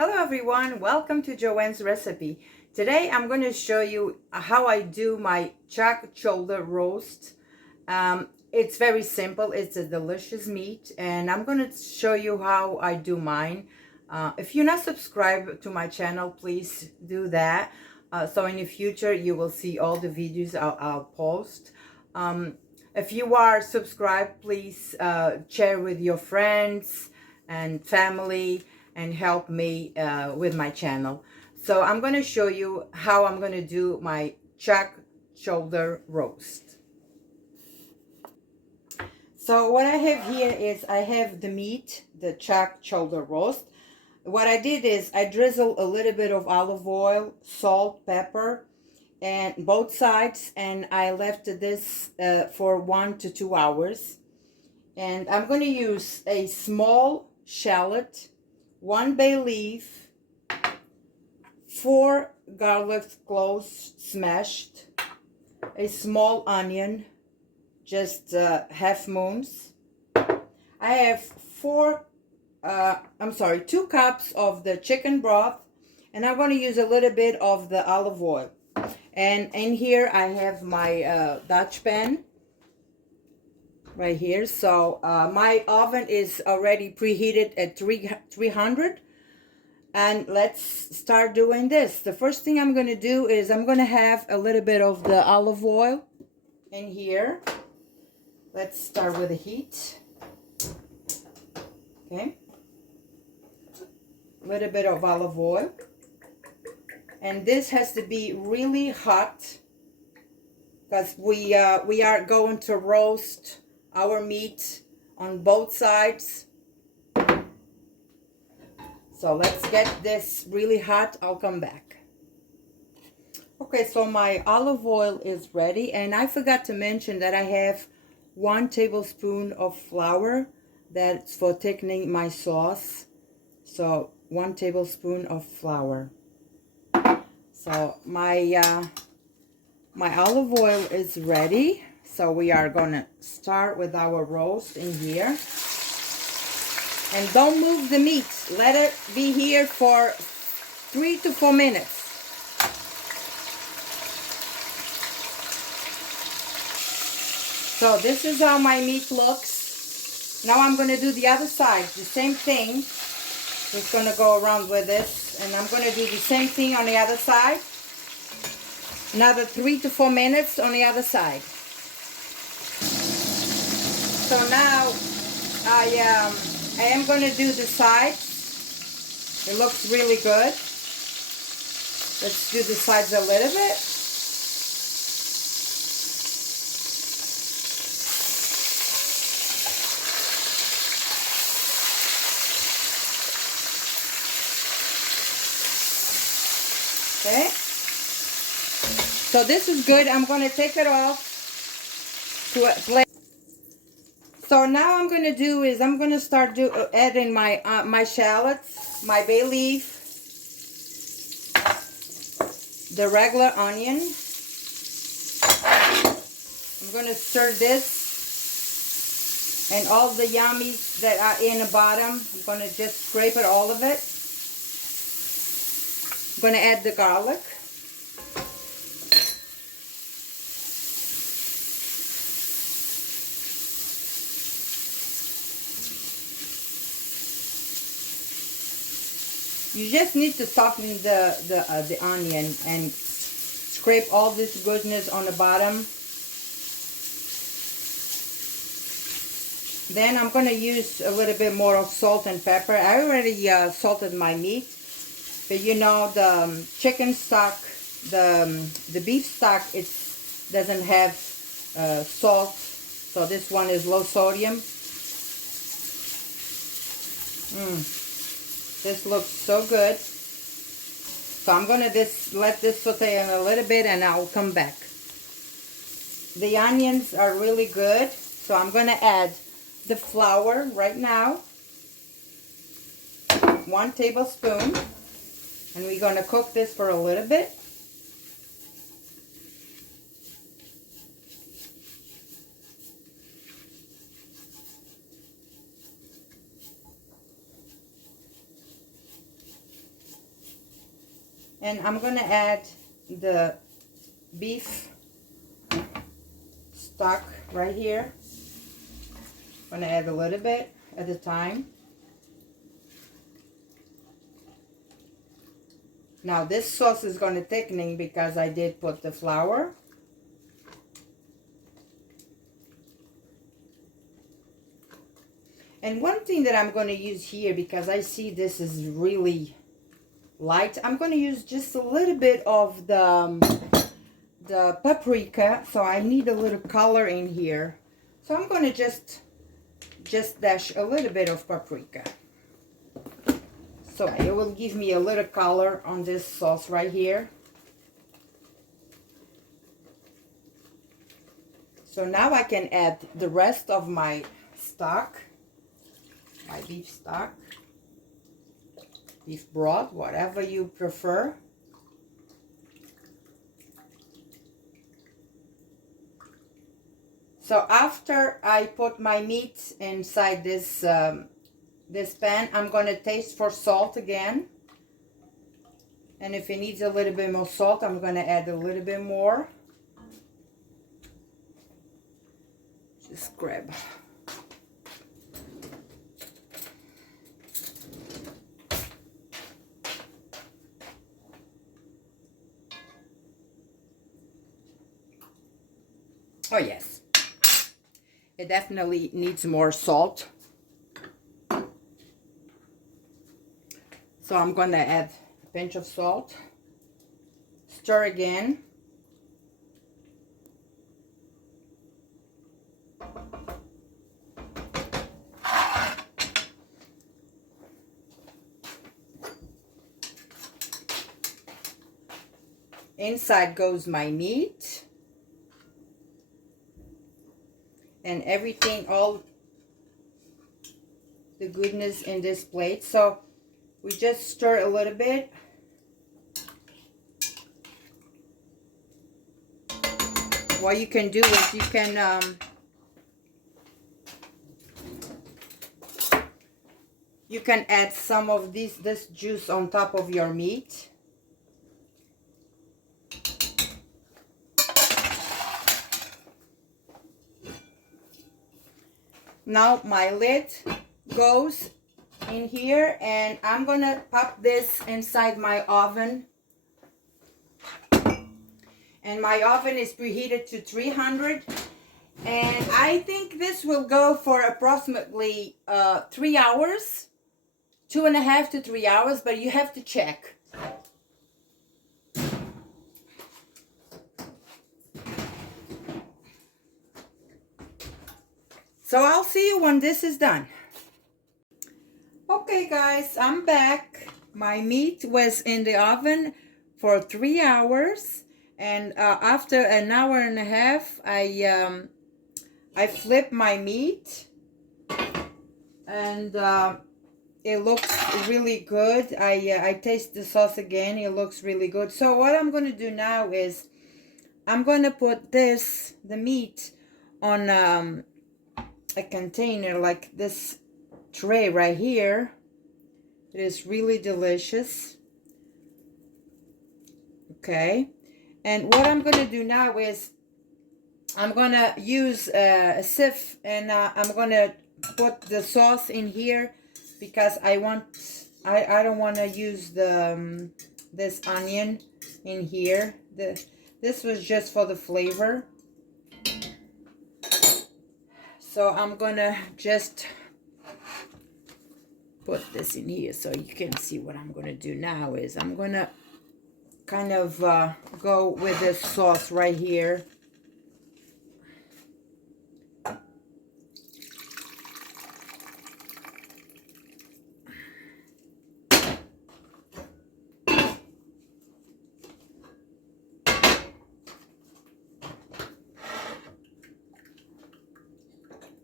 Hello everyone, welcome to Joanne's recipe. Today I'm going to show you how I do my chuck shoulder roast. It's very simple, it's a delicious meat, and I'm going to show you how I do mine. If you're not subscribed to my channel, please do that. So in the future you will see all the videos I'll post. If you are subscribed, please share with your friends and family and help me with my channel. So I'm going to show you how I'm going to do my chuck shoulder roast. So what I have here is I have the meat, the chuck shoulder roast. What I did is I drizzle a little bit of olive oil, salt, pepper, and both sides, and I left this for 1 to 2 hours. And I'm going to use a small shallot, 1 bay leaf, 4 garlic cloves smashed, a small onion, just half moons. I have 2 cups of the chicken broth, and I'm going to use a little bit of the olive oil. And in here I have my Dutch pan right here. So my oven is already preheated at 300. And let's start doing this. The first thing I'm going to do is I'm going to have a little bit of the olive oil in here. Let's start with the heat. Okay. A little bit of olive oil. And this has to be really hot because we are going to roast our meat on both sides. So let's get this really hot. I'll come back. Okay, so my olive oil is ready, and I forgot to mention that I have 1 tablespoon of flour. That's for thickening my sauce. So 1 tablespoon of flour. So my my olive oil is ready. So we are gonna start with our roast in here. And don't move the meat. Let it be here for 3 to 4 minutes. So this is how my meat looks. Now I'm going to do the other side. The same thing. Just going to go around with this. And I'm going to do the same thing on the other side. Another 3 to 4 minutes on the other side. So now I am going to do the sides. It looks really good. Let's do the sides a little bit. Okay. So this is good. I'm going to take it off to a plate. So now I'm going to do is I'm going to start adding my my shallots, my bay leaf, the regular onion. I'm going to stir this and all the yummies that are in the bottom. I'm going to just scrape it, all of it. I'm going to add the garlic. You just need to soften the onion and scrape all this goodness on the bottom. Then I'm going to use a little bit more of salt and pepper. I already salted my meat, but you know the chicken stock, the beef stock, it doesn't have salt, so this one is low sodium. This looks so good. So I'm going to let this saute in a little bit, and I'll come back. The onions are really good, so I'm going to add the flour right now. 1 tablespoon. And we're going to cook this for a little bit. And I'm gonna add the beef stock right here. I'm gonna add a little bit at a time. Now this sauce is gonna thicken because I did put the flour. And one thing that I'm going to use here, because I see this is really light, I'm going to use just a little bit of the paprika. So I need a little color in here. So I'm going to just dash a little bit of paprika. So it will give me a little color on this sauce right here. So now I can add the rest of my stock. My beef stock, beef broth, whatever you prefer. So after I put my meat inside this this pan, I'm gonna taste for salt again. And if it needs a little bit more salt, I'm gonna add a little bit more. Just grab. Oh yes, it definitely needs more salt. So I'm going to add a pinch of salt. Stir again. Inside goes my meat. And everything, all the goodness in this plate. So we just stir a little bit. What you can do is you can add some of this juice on top of your meat. Now my lid goes in here and I'm gonna pop this inside my oven. And my oven is preheated to 300. And I think this will go for approximately 3 hours. 2.5 to 3 hours, but you have to check. So I'll see you when this is done. Okay guys, I'm back. My meat was in the oven for 3 hours. And after an hour and a half, I flipped my meat. And it looks really good. I taste the sauce again. It looks really good. So what I'm going to do now is I'm going to put the meat on a container like this tray right here. It is really delicious. Okay. And what I'm going to do now is I'm going to use a sieve and I'm going to put the sauce in here because I don't want to use the this onion in here. This was just for the flavor. So I'm gonna just put this in here so you can see what I'm gonna do now is I'm gonna kind of go with this sauce right here.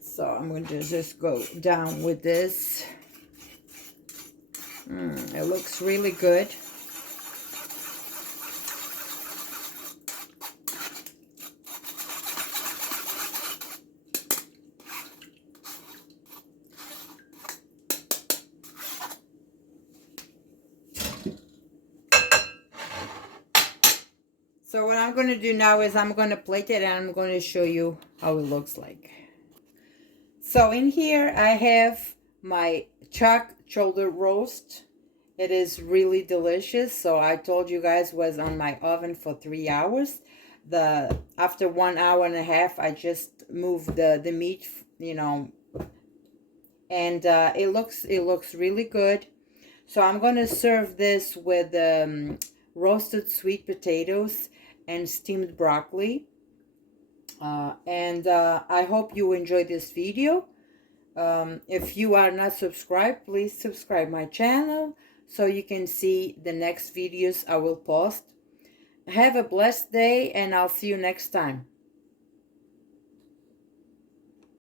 So I'm going to just go down with this. It looks really good. So what I'm going to do now is I'm going to plate it and I'm going to show you how it looks like. So in here I have my chuck shoulder roast. It is really delicious. So I told you guys was on my oven for 3 hours. After 1 hour and a half, I just moved the meat, you know, and it looks really good. So I'm gonna serve this with roasted sweet potatoes and steamed broccoli. And I hope you enjoyed this video. If you are not subscribed, please subscribe my channel so you can see the next videos I will post. Have a blessed day and I'll see you next time.